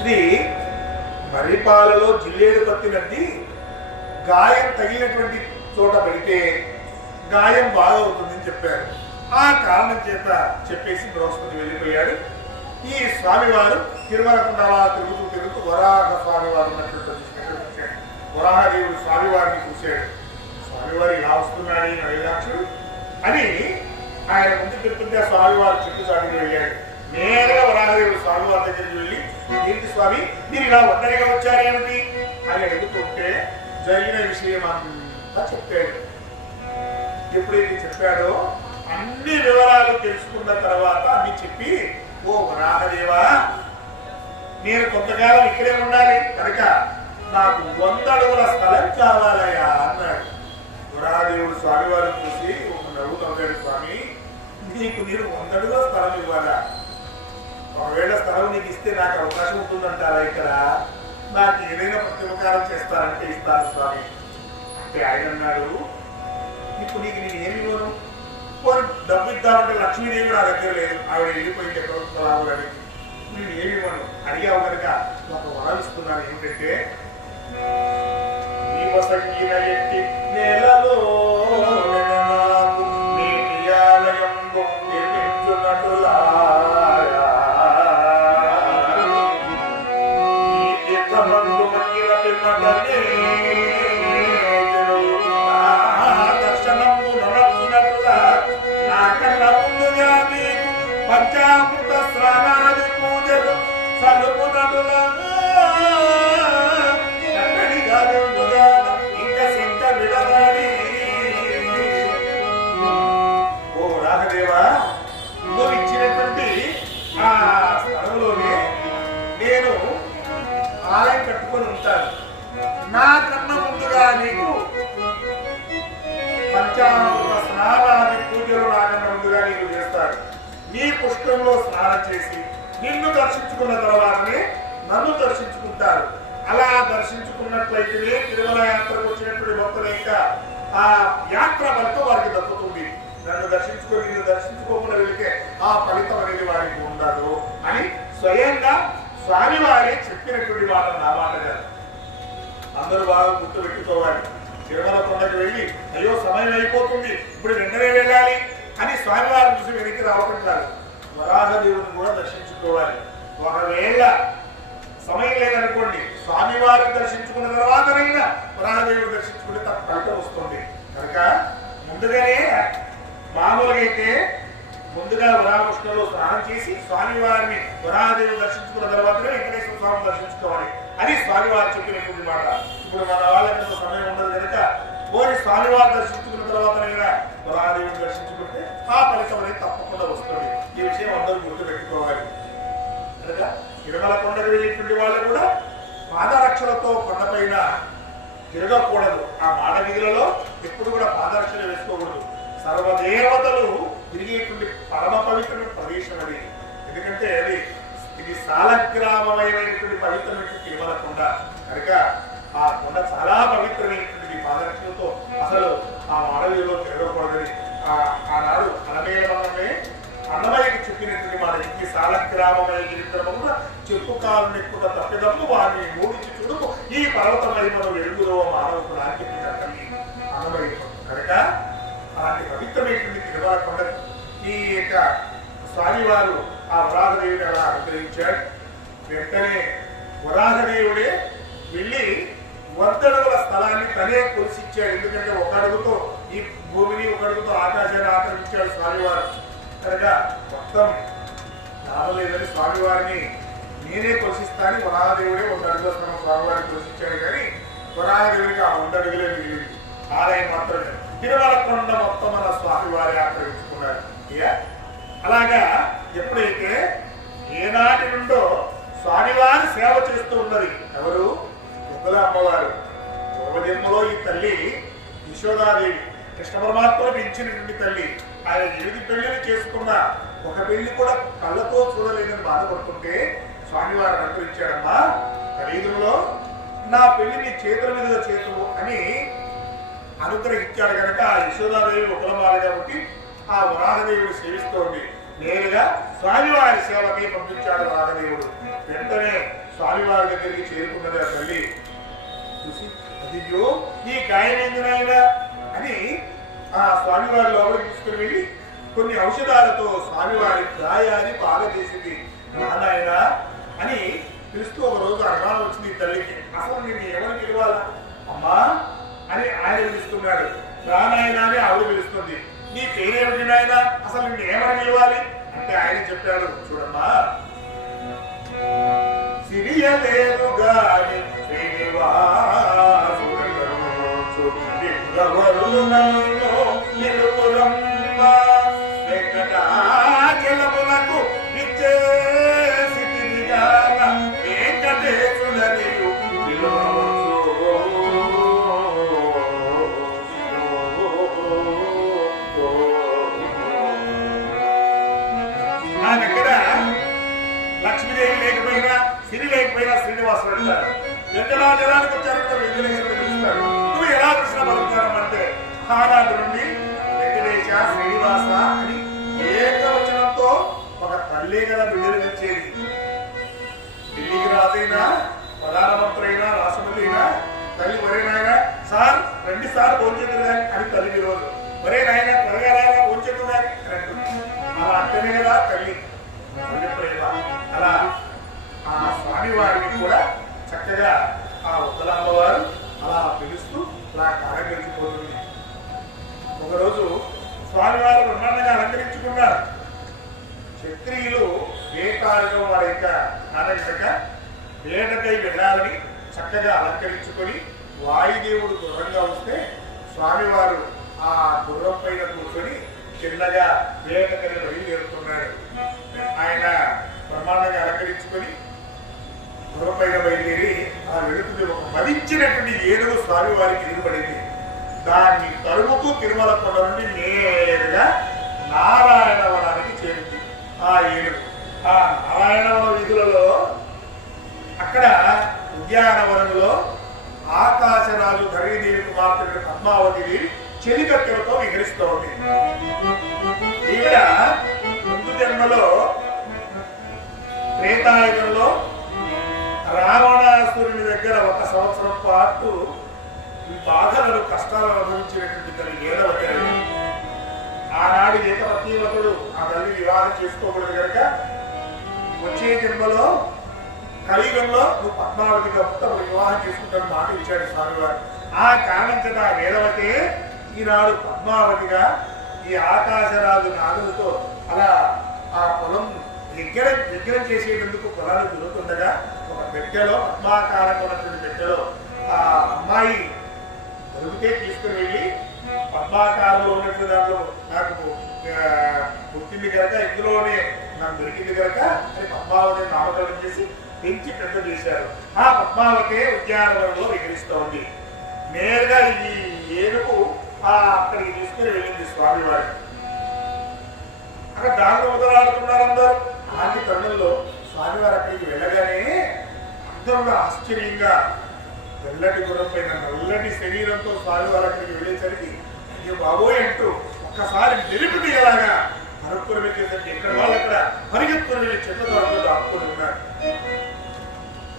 ఇది మర్రిపాలలో జిల్లేడు పత్తినద్ది గాయం తగిలినటువంటి చోట పెడితే గాయం బాగా అవుతుందని చెప్పారు. ఆ కారణం చేత చెప్పేసి బృహస్పతి వెళ్ళిపోయాడు. ఈ స్వామివారు తిరుమలకుండా తిరుగుతూ వరాహ స్వామివారు ఉన్నటువంటి వరాహదేవుడు స్వామివారిని చూశాడు. స్వామివారు ఇలా వస్తున్నాడు నైరాక్షుడు అని ఆయన ముందు చెప్తుంటే స్వామివారు చెట్టు చాటుకు వెళ్ళాడు. నేరుగా వరాహదేవుడు స్వామివారి దగ్గరికి వెళ్ళి, ఏంటి స్వామి మీరు ఇలా ఒంటరిగా వచ్చారేమిటి అని అడుగుతుంటే జరిగిన విషయం అంతా చెప్పాడు. ఎప్పుడైతే చెప్పాడో అన్ని వివరాలు తెలుసుకున్న తర్వాత అన్ని చెప్పి, ఓ వరాహదేవా నేను కొంతకాలం ఇక్కడే ఉండాలి కనుక నాకు 100 అడుగుల స్థలం కావాలయ్యా అన్నాడు. వరాహదేవుడు స్వామివారు చూసి ఒక నవ్వు నవ్వాడు. స్వామి నీకు నేను 100 అడుగుల స్థలం ఇవ్వాలా? ఒకవేళ స్థలం నీకు ఇస్తే నాకు అవకాశం ఉంటుందంటారా? ఇక్కడ నాకు ఏదైనా ప్రత్యుపకారం చేస్తారంటే ఇస్తాను స్వామి అంటే ఆయన అన్నాడు, ఇప్పుడు నీకు నేను ఏమి ఇవ్వను? డబ్బు ఇద్దామంటే లక్ష్మీదేవి నా దగ్గర లేదు, ఆవిడ వెళ్ళిపోయింది ఎక్కడ రావాలని. నేను ఏమి ఇవ్వను. అడిగావు కనుక ఒక వరం ఇస్తున్నాను. ఏమిటంటే సంగీన ఎట్టి నేలలో నీటి ఆలయంబు నిర్మించునటులా ఈ తీర్థమందు మహిళ పిమ్మటనే దర్శనము నడచునటులా నాకన్నా ముందుగా మీకు పంచామృత స్నానాది పూజలు సలుపునటులా నువ్వు ఇచ్చినటువంటి ఆ స్థలంలోనే నేను ఆలయం కట్టుకొని ఉంటాను. నాకన్నా ముందుగా నీకు పంచామృత స్నానాది పూజలు నాకన్నా ముందుగా నీకు చేస్తాడు. నీ పుష్కరంలో స్నానం చేసి నిన్ను దర్శించుకున్న తర్వాతనే నన్ను దర్శించుకుంటారు. అలా దర్శించుకున్నట్లయితేనే తిరుమల యాత్రకు వచ్చినటువంటి భక్తుల యొక్క ఆ యాత్ర ఫలితం వారికి దక్కుతుంది. నన్ను దర్శించుకొని నిన్ను దర్శించుకోకుండా వెళితే ఆ ఫలితం అనేది వారికి ఉండదు అని స్వయంగా స్వామివారి చెప్పినటువంటి మాట నా మాట కాదు. అందరూ బాగా గుర్తు పెట్టుకోవాలి. తిరుమల కొండకు వెళ్ళి అయ్యో సమయం అయిపోతుంది ఇప్పుడు వెంటనే వెళ్ళాలి అని స్వామివారిని చూసి వెనక్కి రావటం కాదు. వరాహదేవుని కూడా దర్శించుకోవాలి. ఒకవేళ సమయం లేదనుకోండి, స్వామివారిని దర్శించుకున్న తర్వాతనైనా వరాహదేవుని దర్శించుకుంటే తప్ప ఫలితం వస్తుంది. కనుక ముందుగానే మామూలుగా అయితే ముందుగా వరాహకృష్ణలో స్నానం చేసి స్వామివారిని వరాహదేవుని దర్శించుకున్న తర్వాతనే వెంకటేశ్వర స్వామిని దర్శించుకోవాలి. అది స్వామివారు చెప్పినటువంటి మాట. ఇప్పుడు మన వాళ్ళకి సమయం ఉండదు కనుక పోని స్వామివారిని దర్శించుకున్న తర్వాతనైనా వరాహదేవుని దర్శించుకుంటే ఆ ఫలితం అనేది తప్పకుండా వస్తుంది. ఈ విషయం అందరూ గుర్తు పెట్టుకోవాలి. కనుక తిరుమల కొండకు వెళ్ళేటువంటి వాళ్ళు కూడా పాదరక్షలతో కొండపైన తిరగకూడదు. ఆ మాడవీధులలో ఎప్పుడు కూడా పాదరక్షలు వేసుకోకూడదు. సర్వదేవతలు తిరిగేటువంటి పరమ పవిత్రమైన ప్రదేశం అది. ఎందుకంటే ఇది సాలగ్రామమైనటువంటి పవిత్రమైనటువంటి తిరుమల కొండ కనుక ఆ కొండ చాలా పవిత్రమైనటువంటి పాదరక్షలతో అసలు ఆ మాడవీధిలో తిరగకూడదని ఆనాడు అన్నమయ్యే అన్నమయ్యకి చెప్పినటువంటి మాట. ఇంటి సాలగ్రామమై గిరిద్రమమున చెప్పు కాలు నెక్కుట తప్పిదమ్ము వారిని మూడించి చూడుకు ఈ పర్వతమై మనం వెలుగులో మానవుడు అని చెప్పినట్టు అన్నమయ్య. కనుక అలాంటి పవిత్రమైనటువంటి తిరుమల కొండ ఈ యొక్క స్వామివారు ఆ వరాహదేవుని అలా అనుగ్రహించాడు. వెంటనే వరాహదేవుడే వెళ్ళి 100 అడుగుల స్థలాన్ని తనే కొలిసిచ్చాడు. ఎందుకంటే ఒక అడుగుతో ఈ భూమిని, ఒక అడుగుతో ఆకాశాన్ని ఆక్రమించాడు స్వామివారు. కనుక మొత్తం రావలేదని స్వామివారిని నేనే కొలిసిస్తానని వరాహదేవుడే 100 అడుగుల స్థలం స్వామివారిని కొలిసిచ్చాడు. కానీ వరాహదేవుడికి ఆ 100 అడుగులే మిగిలింది. ఆలయం మాత్రమే. తిరుమల కొండ మొత్తం మన స్వామివారి ఆక్రమించుకున్నారు. అలాగా ఎప్పుడైతే ఏనాటి నుండో స్వామివారి సేవ చేస్తూ ఉన్నది ఎవరు? ముగ్గుల అమ్మవారు. పూర్వజన్మలో ఈ తల్లి యశోదాదేవి కృష్ణ పరమాత్మను పెంచినటువంటి తల్లి. ఆయన 8 పెళ్లిని చేసుకున్న ఒక పెళ్లి కూడా కళ్ళతో చూడలేదని బాధపడుతుంటే స్వామివారిని అనుగ్రహించాడమ్మా, ఖరీదులో నా పెళ్లి నీ చేతుల మీదుగా చేతులు అని అనుగ్రహించాడు. కనుక ఆ యశోదాదేవి ఒకలమాలి కాబట్టి ఆ వరాహదేవుడు సేవిస్తోంది. నేరుగా స్వామివారి సేవకి పంపించాడు వరాహదేవుడు. వెంటనే స్వామివారి దగ్గరికి చేరుకున్నది ఆ తల్లి. చూసి అయ్యో ఈ గాయం ఏందినాయనా అని ఆ స్వామివారి లోపలికి తీసుకుని వెళ్ళి కొన్ని ఔషధాలతో స్వామివారి గాయాన్ని బాగా చేసింది. నారాయణ అని పిలుస్తూ ఒక రోజు అనుమానం వచ్చింది ఈ తల్లికి. అసలు నేను ఎవరు పిలవాలా అమ్మా అని ఆయన పిలుస్తున్నాడు. రానాయన అని ఆవిడ పిలుస్తుంది. నీ పేరేమిటి నాయన, అసలు నిన్ను ఏమని పిలవాలి అంటే ఆయన చెప్పాడు, చూడమ్మా సిరియలేదు గాని వెంకటాచలములకు ఇచ్చేసిగా వెంకటేశుడనియు నా దగ్గర లక్ష్మీదేవి లేకపోయినా సిరి లేకపోయినా శ్రీనివాసుడు అంటారు. వెంకటాచలానికి వచ్చారు కూడా వెంకటేశ్వరుడు పిలుస్తారు. నువ్వు ఎలా కృష్ణ పలుకుతారంటే ఆనాటి నుండి వెంకటేశ శ్రీనివాస అని ఏకవచనంతో ఒక తల్లి కదా బిడ్డలు పిలిచేది. ఢిల్లీకి రాజైనా ప్రధానమంత్రి అయినా రాష్ట్రపతి అయినా తల్లి ఒరే నాయన సార్ 2 సార్లు భోంచేతులు కానీ అని తల్లి రోజు ఒరే నాయన త్వరగా రాగా భోంచేతులు కానీ అని అంటుంది. అలా అంటేనే కదా తల్లి తల్లి ప్రేమ. అలా ఆ స్వామివారిని కూడా చక్కగా ఆ ఉత్తరాంబవారు అలా పిలుస్తూ అలా కాలం గడిచిపోతుంది. ఒకరోజు స్వామివారు బ్రహ్మాండంగా అలంకరించుకున్నారు. క్షత్రియులు వేటాడడం వారి యొక్క అనగక వేటకై వెళ్ళాలని చక్కగా అలంకరించుకొని వాయుదేవుడు గుర్రంగా వస్తే స్వామివారు ఆ గుర్రం పైన కూర్చొని చిన్నగా వేటకని బయలుదేరుతున్నాడు. ఆయన బ్రహ్మాండంగా అలంకరించుకొని గుర్రం పైన బయలుదేరి ఆ వెళుతుంది. ఒక మదించినటువంటి ఏనుగు స్వామివారికి ఎదురుపడింది. దాన్ని తరుముతూ తిరుమల కొండ నుండి నేరుగా నారాయణవనానికి చేరింది ఆ ఏనుగు. ఆ నారాయణవన వీధులలో అక్కడ ఉద్యానవనంలో ఆకాశరాజు ధరణీదేవి కుమార్తె పద్మావతి చెలికత్తెలతో విహరిస్తూ ఉంది. ఈవిడ ముందు జన్మలో త్రేతాయుగంలో రావణాసురుని దగ్గర 1 సంవత్సరం పాటు ఈ బాధలను కష్టాలను అనుభవించినటువంటి తల్లి ఏదవతి. ఆనాడు ఏకపత్నీవతుడు ఆ తల్లి వివాహం చేసుకోకూడదు కనుక వచ్చే జన్మలో కలియుగంలో నువ్వు పద్మావతి గొప్ప వివాహం చేసుకుంటాను మాట ఇచ్చాడు స్వామివారు. ఆ కారణం చేత ఆ వేదవతే ఈనాడు పద్మావతిగా ఈ ఆకాశరాజు నాగులతో అలా ఆ పొలం యజ్ఞం చేసేందుకు పొలాలు దొరుకుతుండగా ఒక పెట్టెలో పద్మాకారంగా ఉన్నటువంటి పెట్టెలో ఆ అమ్మాయి దొరికితే తీసుకుని వెళ్ళి పద్మాకారంలో ఉన్నటువంటి దాంట్లో నాకు పుట్టింది కనుక ఇందులోనే నాకు దొరికింది కనుక అని పద్మావతి నామకరణం చేసి పెంచి పెద్ద చేశారు. ఆ పద్మావతి ఉద్యానవనంలో విహరిస్తోంది. నేరుగా ఈ ఏనుగు అక్కడికి తీసుకుని వెళ్ళింది స్వామివారి. అక్కడ దాంట్లో ఉదరాడుతున్నారు అందరూ. అలాంటి తరుణంలో స్వామివారు అక్కడికి వెళ్ళగానే అందరూ ఆశ్చర్యంగా తెల్లటి గుర్రం పైన నల్లటి శరీరంతో స్వామివారు అక్కడికి వెళ్ళేసరికి అయ్యో బాబోయ్ అంటూ ఒక్కసారి నిలిపి తీయలాగా మరొక్కరు వెళ్ళేసరికి ఎక్కడ వాళ్ళు అక్కడ పరిగెత్తుకుని వెళ్ళి చెట్ల తోటలో దాక్కుని ఉన్నారు.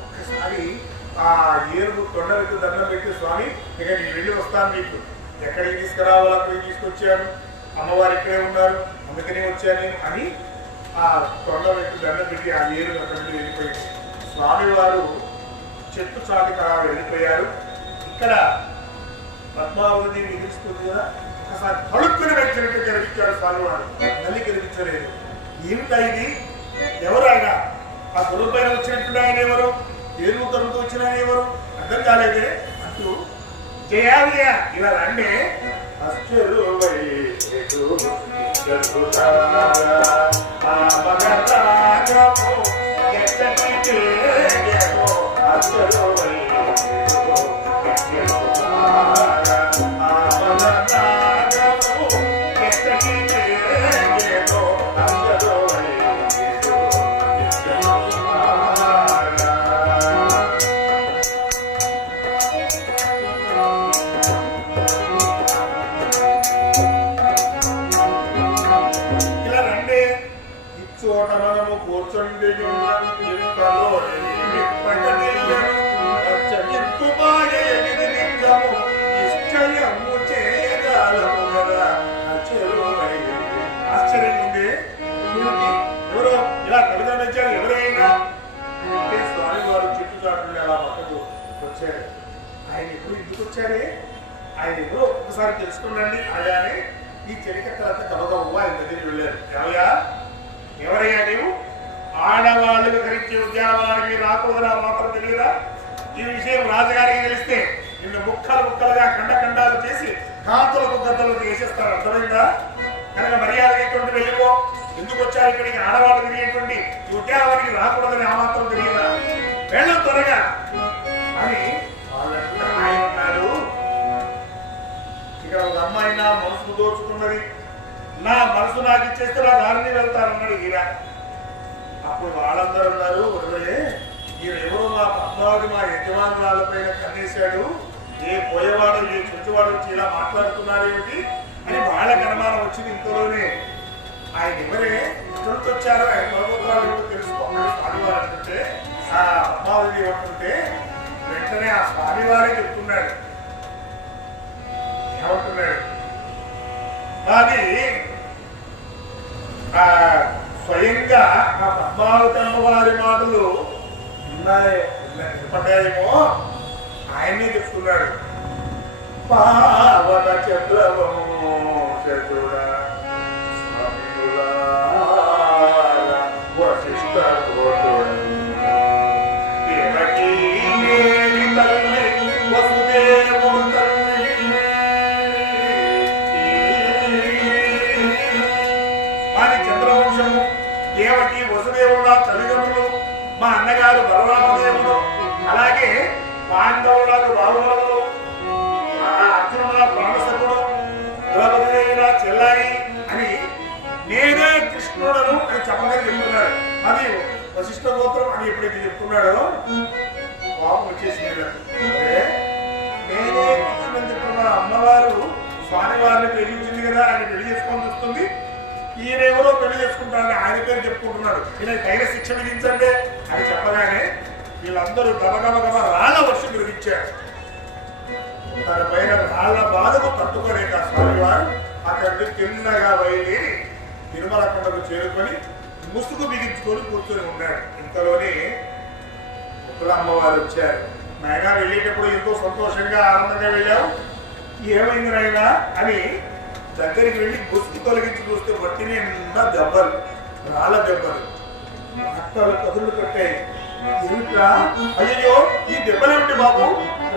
ఒక్కసారి ఆ ఏరుగు కొండలకు దండం పెట్టి స్వామి ఇక నేను వెళ్ళి వస్తాను, మీకు ఎక్కడికి తీసుకురావాలో అక్కడికి తీసుకొచ్చాను, అమ్మవారు ఇక్కడే ఉన్నారు అందుకనే వచ్చాను నేను అని ఆ కొండ వ్యక్తి దండం పెట్టి ఆ ఏరు అక్కడి నుండి వెళ్ళిపోయింది. స్వామివారు చెట్టు చాటుకు అలా వెళ్ళిపోయారు. ఇక్కడ పద్మావతి విధిస్తుంది కదా, ఒకసారి తడుక్కుని వచ్చినట్టు కనిపించాడు స్వామివారు. తల్లి కనిపించలేదు. ఏమిటా ఇది, ఎవరు ఆయన? ఆ గుర్రం పైన వచ్చినట్టు ఆయన ఎవరు, ఏరుగు తరుముతూ వచ్చిన ఆయన ఎవరు అర్థం కాలేదే అంటూ జయాలియ ఇలా రండి కూర్చొని ఆశ్చర్యం ఉంది. ఎవరో ఇలా కవిత నచ్చారు ఎవరైనా అంటే స్వామి వారు చెట్టుచాటుని అలా పక్కకు వచ్చారు. ఆయన ఎప్పుడు ఎందుకు వచ్చారే, ఆయన ఎవరో ఒక్కసారి తెలుసుకున్నాండి అలానే ఈ చెలికత్తలంతా గబగబు ఆయన దగ్గరికి వెళ్ళారు. ఎవరయ్యా నీవు? ఆడవాళ్ళు విహరించే ఉద్యానానికి రాకూడదా మాత్రం తెలియదా? ఈ విషయం రాజుగారికి తెలిస్తే నిన్ను ముక్కలు ముక్కలుగా ఖండాలు చేసి కాంతులకు గద్దలు వేసేస్తారు. అర్థమైందా? కనుక మర్యాద లేకుండా వెళ్ళిపో. ఎందుకు వచ్చారు ఇక్కడికి? ఆడవాళ్ళు తిరిగేటువంటి ఈ ఉద్యానానికి రాకూడదని ఆ మాత్రం తెలియదా? వెళ్ళం త్వరగా అని వాళ్ళంటే ఆయన ఉన్నారు. ఇక్కడ ఒక అమ్మాయి నా మనసు దోచుకున్నది, నా మనసు నాకు ఇచ్చేస్తే నా దారిని వెళ్తారన్నాడు ఈయన. అప్పుడు వాళ్ళందరూ ఉన్నారు, వదిలే ఈయన ఎవరో మా పద్మావతి మా యజమానురాల పైన కన్నేశాడు, ఏ పోయేవాడు ఏ చుట్టువాడు వచ్చి ఇలా మాట్లాడుతున్నాడు ఏమిటి అని వాళ్ళకి అనుమానం వచ్చింది. ఇంతలోనే ఆయన ఎవరే ఇక్కడికి వచ్చారో ఆయన పర్వతాలు తెలుసుకోవాలి స్వామివారు అంటుంటే, ఆ పద్మావతి ఏమంటుంటే వెంటనే ఆ స్వామివారే చెప్తున్నాడు. ఏమంటున్నాడు? అది స్వయంగా ఆ పద్మావతి అమ్మవారి మాటలు వినపడ్డాయేమో ఆయనే చెప్తున్నాడు. పావన చంద్రవము చతురా వశిష్ఠ వసుదేవుడు మాది చంద్రవంశము, దేవకి వసుదేవుడు తల్లిదండ్రులు, మా అన్నగారు బలరామదేవుడు, అలాగే పాండవులకు బాహుబలుడు, అర్జునుల ప్రాణసకుడు, ద్రౌపదేవిల చెల్లాయి అని నేనే కృష్ణుడను అని చెప్పగా చెప్తున్నాడు. అది వశిష్ఠ గోత్రం అని ఎప్పుడైతే చెప్తున్నాడో పాపం వచ్చేసింది. నేనే కృష్ణుడని చెప్తున్నా. అమ్మవారు స్వామివారిని ప్రేమించింది కదా, ఆయన పెళ్లి చేసుకొని వస్తుంది, ఈయనెవరో పెళ్లి చేసుకుంటారని ఆయన పేరు చెప్పుకుంటున్నాడు. ఈయన తగిన శిక్ష విధించండి అని చెప్పగానే వీళ్ళందరూ గబగబగబ రాళ్ల వర్షం కురిపించారు. తన పైన రాళ్ల బాధకు తట్టుకోలేక స్వామివారు అక్కడి తిన్నగా బయలుదేరి తిరుమల కొండకు చేరుకొని ముసుగు బిగించుకొని కూర్చొని ఉన్నాడు. ఇంతలోనే ముక్కుల అమ్మవారు వచ్చారు. నాయన వెళ్ళేటప్పుడు ఎంతో సంతోషంగా ఆనందంగా వెళ్ళావు, ఏమైంది నాయన అని దగ్గరికి వెళ్ళి ముసుగు తొలగించి చూస్తే వట్టిని నిండా దెబ్బలు, రాళ్ళ దెబ్బలు, రక్తాలు కదులు కట్టాయి. ఏమిట్రా? అయ్యో ఈ దెబ్బలేమిటి బాబు?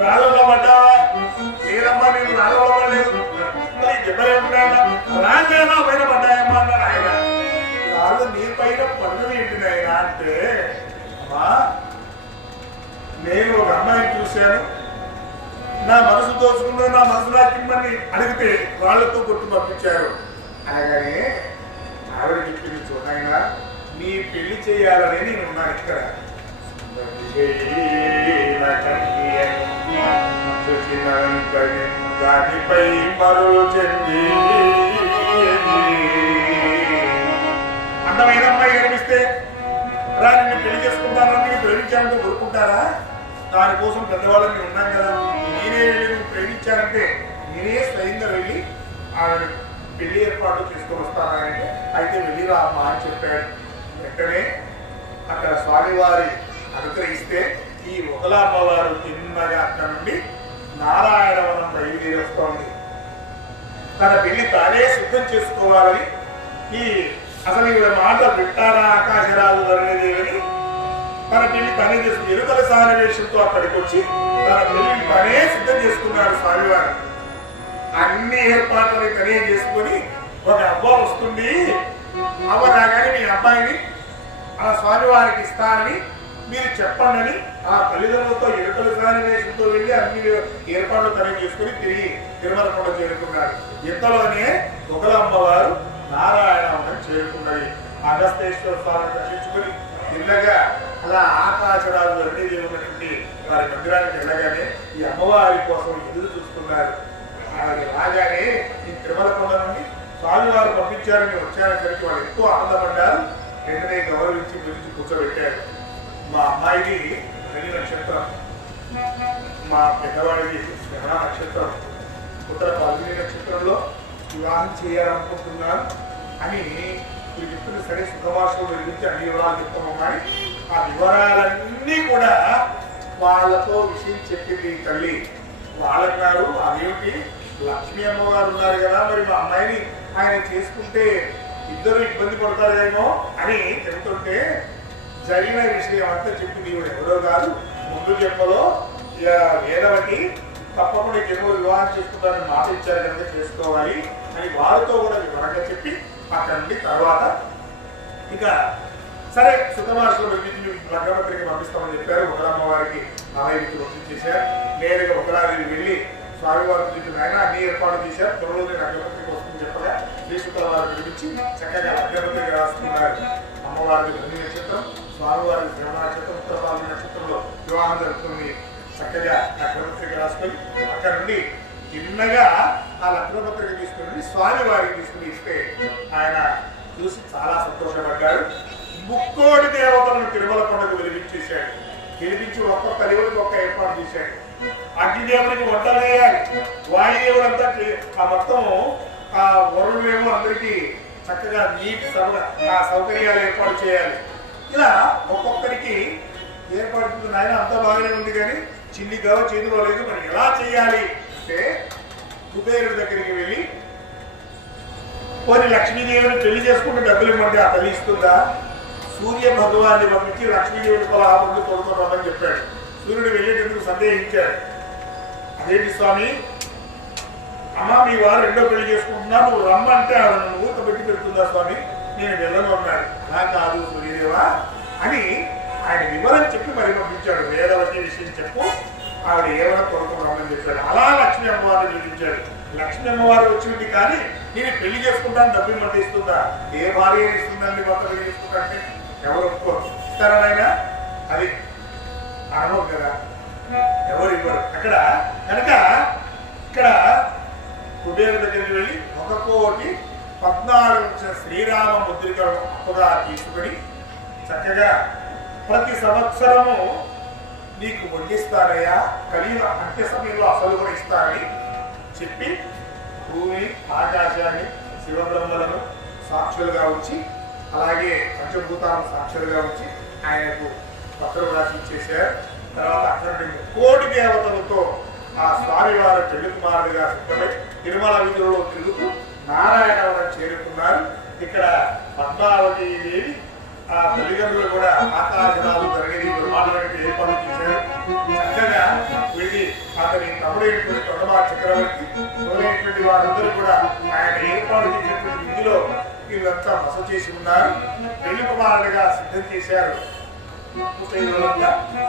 రాళ్ళలో పడ్డావా? లేదమ్మా నేను రాళ్ళలో పడలేదు. ఈ దెబ్బలేమిటా? రాళ్ళేనా పైన పడ్డాయమ్మా అన్నాడు ఆయన. రాళ్ళు నీ పైన పడ్డది ఏంటి నాయన అంటే, అమ్మా నేను ఒక అమ్మాయిని చూశాను, నా మనసు దోచుకున్నా నా మనసు నాకిమ్మని అడిగితే రాళ్లతో కొట్టు పంపించారు అనగానే ఆవిడ చెప్పింది, చూడైనా నీ పెళ్లి చేయాలని నేను ఉన్నాను ఇక్కడ. దానిపై మరో చెంది అందమైన అమ్మాయి కనిపిస్తే రా నిన్ను పెళ్లి చేసుకుంటానని ప్రేమించాలంటే కోరుకుంటారా? దానికోసం పెద్దవాళ్ళని నేను ఉన్నాను కదా, నేనే వెళ్ళి ప్రేమించానంటే నేనే స్వయంగా వెళ్ళి ఆవిడ పెళ్లి ఏర్పాటు చేసుకొని వస్తానంటే అయితే వెళ్ళిరా అమ్మా అని చెప్పాడు. వెంటనే అక్కడ స్వామివారి అనుగ్రహిస్తే ఈ ఒకలా అమ్మవారు తిన్నగా అక్కడ నుండి నారాయణవనం బయలుదేరి వస్తోంది. తన పెళ్లి తానే సిద్ధం చేసుకోవాలని ఈ అసలు ఈవిడ మాట విట్టారా ఆకాశరాజు ధరణిదేవిని తన పెళ్లి తనే చేసుకుని ఎరుకల సన్నివేశంతో అక్కడికి వచ్చి తన పెళ్లిని తనే సిద్ధం చేసుకున్నాడు స్వామివారు. అన్ని ఏర్పాట్లని తనే చేసుకుని ఒక అవ్వ వస్తుంది, అవ్వ రాగానే మీ అబ్బాయిని ఆ స్వామివారికి ఇస్తానని మీరు చెప్పండి ఆ తల్లిదండ్రులతో ఎరుకల సన్నివేశంతో వెళ్ళి అన్ని ఏర్పాట్లు తనే చేసుకుని తిరిగి తిరుమల కొండ చేరుకున్నాడు. ఇంతలోనే ఒకల అమ్మవారు నారాయణవనం చేరుకున్నది. అగస్తేశ్వర స్వామిని దర్శించుకుని తిన్నగా అలా ఆకాశరాజు ధరణిదేవి ఉన్నటువంటి వారి మందిరానికి వెళ్ళగానే ఈ అమ్మవారి కోసం ఎదురు చూస్తున్నారు. అది రాగానే ఈ తిరుమల కొండ నుండి స్వామివారు పంపించారని వచ్చారనేసరికి వాళ్ళు ఎంతో ఆనందపడ్డారు. వెంటనే గౌరవించి పిలిచి కూర్చోబెట్టారు. మా అమ్మాయికి శని నక్షత్రం, మా పెద్దవాడికి శ్రవణ నక్షత్రం, ఉత్తర పాల్గొని నక్షత్రంలో వివాహం చేయాలనుకుంటున్నాను అని మీరు చెప్తున్న సరే సుఖవాసం గురించి అన్ని వివరాలు చెప్తాము. కానీ ఆ వివరాలన్నీ కూడా వాళ్ళతో విషయం చెప్పింది తల్లి. వాళ్ళన్నారు అదేమిటి లక్ష్మీ అమ్మవారు ఉన్నారు కదా, మరి మా అమ్మాయిని ఆయన చేసుకుంటే ఇద్దరు ఇబ్బంది పడతారేమో అని చెబుతుంటే జరిగిన విషయం అంతా చెప్పి నీవు ఎవరో కాదు, ముందు చెప్పలో వేదవతి తప్పకుండా ఎవరు వివాహం చేసుకుంటారని మాట ఇచ్చారు కనుక చేసుకోవాలి అని వారితో కూడా వివరంగా చెప్పి అక్కడ నుండి తర్వాత ఇక సరే సుఖమాసంలో లగ్నపత్రిక పంపిస్తామని చెప్పారు. ఒకరమ్మవారికి ఆలయానికి పంపించేశారు. నేరుగా ఒకరాది వెళ్ళి స్వామివారికి చెప్పిన ఆయన అన్ని ఏర్పాటు చేశారు. త్వరలో లగ్నపత్రిక వస్తుందని చెప్పగా శ్రీ శుక్రవారిని పిలిపించి చక్కగా లగ్నపత్రిక రాసుకున్నారు. అమ్మవారికి ధని నక్షత్రం, స్వామివారికి శ్రవణ నక్షత్రం, ఉత్తర పాల్గొని నక్షత్రంలో వివాహం జరుగుతుంది. చక్కగా లగ్నపత్రిక రాసుకొని అక్కడ నుండి చిన్నగా ఆ లగ్నపత్రిక తీసుకుని స్వామివారికి తీసుకుని ఇస్తే ఆయన చూసి చాలా సంతోషపడ్డాడు. ముక్కోడి దేవతలను తిరుమల కొండకు వెలిపించేశాడు. గెలిపించి ఒక్కొక్క దేవుడికి ఒక్క ఏర్పాటు చేశాడు. అగ్నిదేవుడికి వంటలు వేయాలి, వాయుదేవుడు అంతా ఆ మొత్తం ఆ వరుణులేమో అందరికీ చక్కగా నీటి ఆ సౌకర్యాలు ఏర్పాటు చేయాలి. ఇలా ఒక్కొక్కరికి ఏర్పాటు ఆయన అంతా బాగానే ఉంది కానీ చిల్లి గవ చేతిలో లేదు. మరి ఎలా చేయాలి అంటే కుబేరుడి దగ్గరికి వెళ్ళి పోనీ లక్ష్మీదేవిని పెళ్లి చేసుకుంటే డబ్బులు ఇవ్వమంటే ఆ తల్లి ఇస్తుందా? సూర్య భగవాన్ని పంపించి లక్ష్మీదేవుడి పలాపంలో తోడుకోవడం చెప్పాడు. సూర్యుడు వెళ్ళేటందుకు సందేహించాడు. అదేంటి స్వామి, అమ్మ మీ వారు రెండో పెళ్లి చేసుకుంటున్నా, నువ్వు రమ్మంటే ఆవిడ ఊరిక పెట్టి పెడుతుందా స్వామి, నేను వెళ్ళను అన్నాడు. అలా కాదు సూర్యదేవా అని ఆయన వివరం చెప్పి మరి పంపించాడు. వేదవతి విషయం చెప్పు, ఆవిడ ఏమైనా తోడుకోవడం చెప్పాడు. అలా లక్ష్మీ అమ్మవారిని పిలిపించాడు. లక్ష్మీ అమ్మవారు వచ్చింది కానీ నేను పెళ్లి చేసుకుంటాను డబ్బు ఇమ్మంటే ఇస్తుందా? ఏ భార్య ఇస్తుందండి మొత్తం పెళ్లి చేసుకుంటాంటే ఎవరు ఒప్పుకోరు. ఇస్తారనైనా అది అనుభవం కదా, ఎవరు ఇవ్వరు అక్కడ కనుక. ఇక్కడ కుబేరు దగ్గరికి వెళ్ళి 1,14 శ్రీరామ ముద్రికలను అప్పుగా తీసుకుని చక్కగా ప్రతి సంవత్సరము నీకు వడ్డిస్తానయ్యా, కలియుగ అంత్య సమయంలో అసలు కూడా ఇస్తానని చెప్పి భూమి ఆకాశాన్ని శివబ్రహ్మలను సాక్షులుగా ఉంచి అలాగే పంచభూతాలను సాక్షులుగా ఉంచి ఆయనకు పత్రం రాసి ఇచ్చేశారు. తర్వాత అక్కడ కోటి దేవతలతో ఆ స్వామివారు పెళ్లి కుమారుడిగా సిద్ధమై తిరుమల వీధులలో తిరుగుతూ నారాయణవరం చేరుకున్నారు. ఇక్కడ పద్మావతి దేవి ఆ తల్లిదండ్రులు కూడా ఆకాశనాలు జరిగేది బ్రహ్మాండానికి ఏర్పాటు చేశారు. చక్కగా వీళ్ళి అతని తమ్ముడైనటువంటి తొడమా చక్రవర్తి మొదలైనటువంటి వారందరూ కూడా ఆయన ఏర్పాటు చేసినటువంటి విధిలో వీళ్ళంతా బస చేసి ఉన్నారు. పెళ్లి కుమారుడిగా సిద్ధం చేశారు.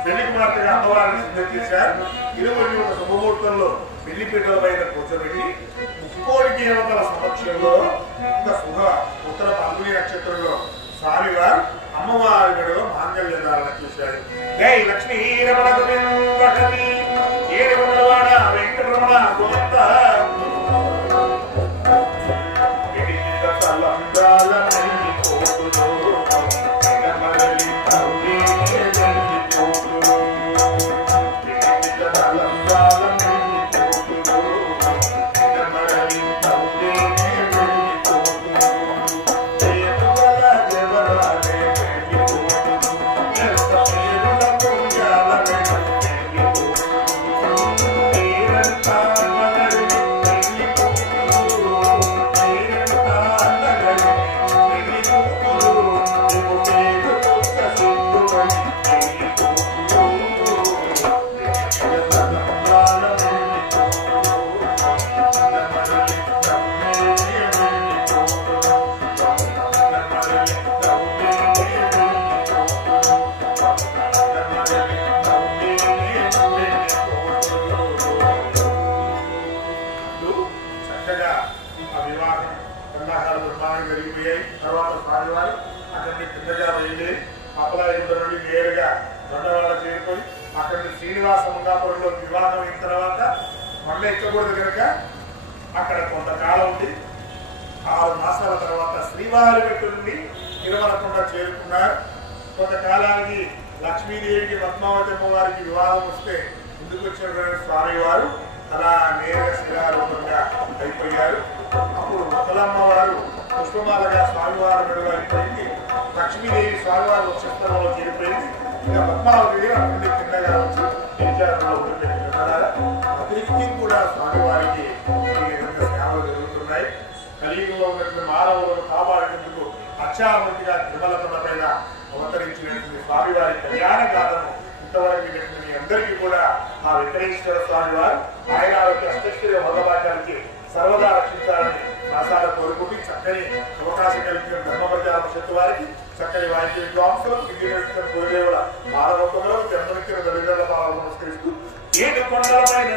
పెళ్లి కుమార్తెగా అమ్మవారిని సిద్ధం చేశారు. ఇరువురిని ఒక శుభముహూర్తంలో పెళ్లి పీటల పైన కూర్చోబెట్టి 3 దేవతల సమక్షంలో ఒక శుభ ఉత్తర పాల్గొని నక్షత్రంలో స్వామివారు అమ్మవారి గడిలో మాంగళ్య ధారణ చేశాడు. జై లక్ష్మీ రమణ ఏరమణవాడ వెంకటరమణ గోవింద వివాహం అయిన తర్వాత మళ్ళీ ఎక్కకూడదు కనుక అక్కడ కొంతకాలం ఉండి 6 మాసాల తర్వాత శ్రీవారి పెట్టు నుండి తిరుమల కొండ చేరుకున్నారు. కొంతకాలానికి లక్ష్మీదేవికి పద్మావతి అమ్మవారికి వివాహం వస్తే ముందుకు వచ్చినటువంటి స్వామి వారు అలా నేరుగా శిలారూపంగా అయిపోయారు. అప్పుడు ముసలమ్మ వారు పుష్పమాలగా స్వామివారి మెడలో అయిపోయింది. లక్ష్మీదేవి స్వామివారి వక్షస్థలంలో చేరిపోయింది. ఇక పద్మావతి అక్కడి కిందగా వచ్చి నిత్యారంలో ఉంటున్నారు. అతిథి కూడా స్వామివారికి ఈ విధంగా సేవలు జరుగుతున్నాయి. కలియుగంలో ఉన్నటువంటి మానవులను కాపాడేందుకు అక్షామూర్తిగా తిరుమల పైన అవతరించినటువంటి స్వామివారి కళ్యాణ గాథను ఇంతవరకు మీ అందరికీ కూడా ఆ వెంకటేశ్వర స్వామి వారు ఆయన అష్టైశ్వర్య భగవానికి సర్వదా రక్షించాలని ఆశాల కోరుకుంటూ చక్కని అవకాశం కలిగిన ధర్మప్రచార పరిషత్తు వారికి చక్కని వాయిద్య విద్వాంసులు గురుదేవుల భారవతంలో జన్మనిచ్చిన దళితుల భావం నమస్కరిస్తూ ఏడు కొండలపైన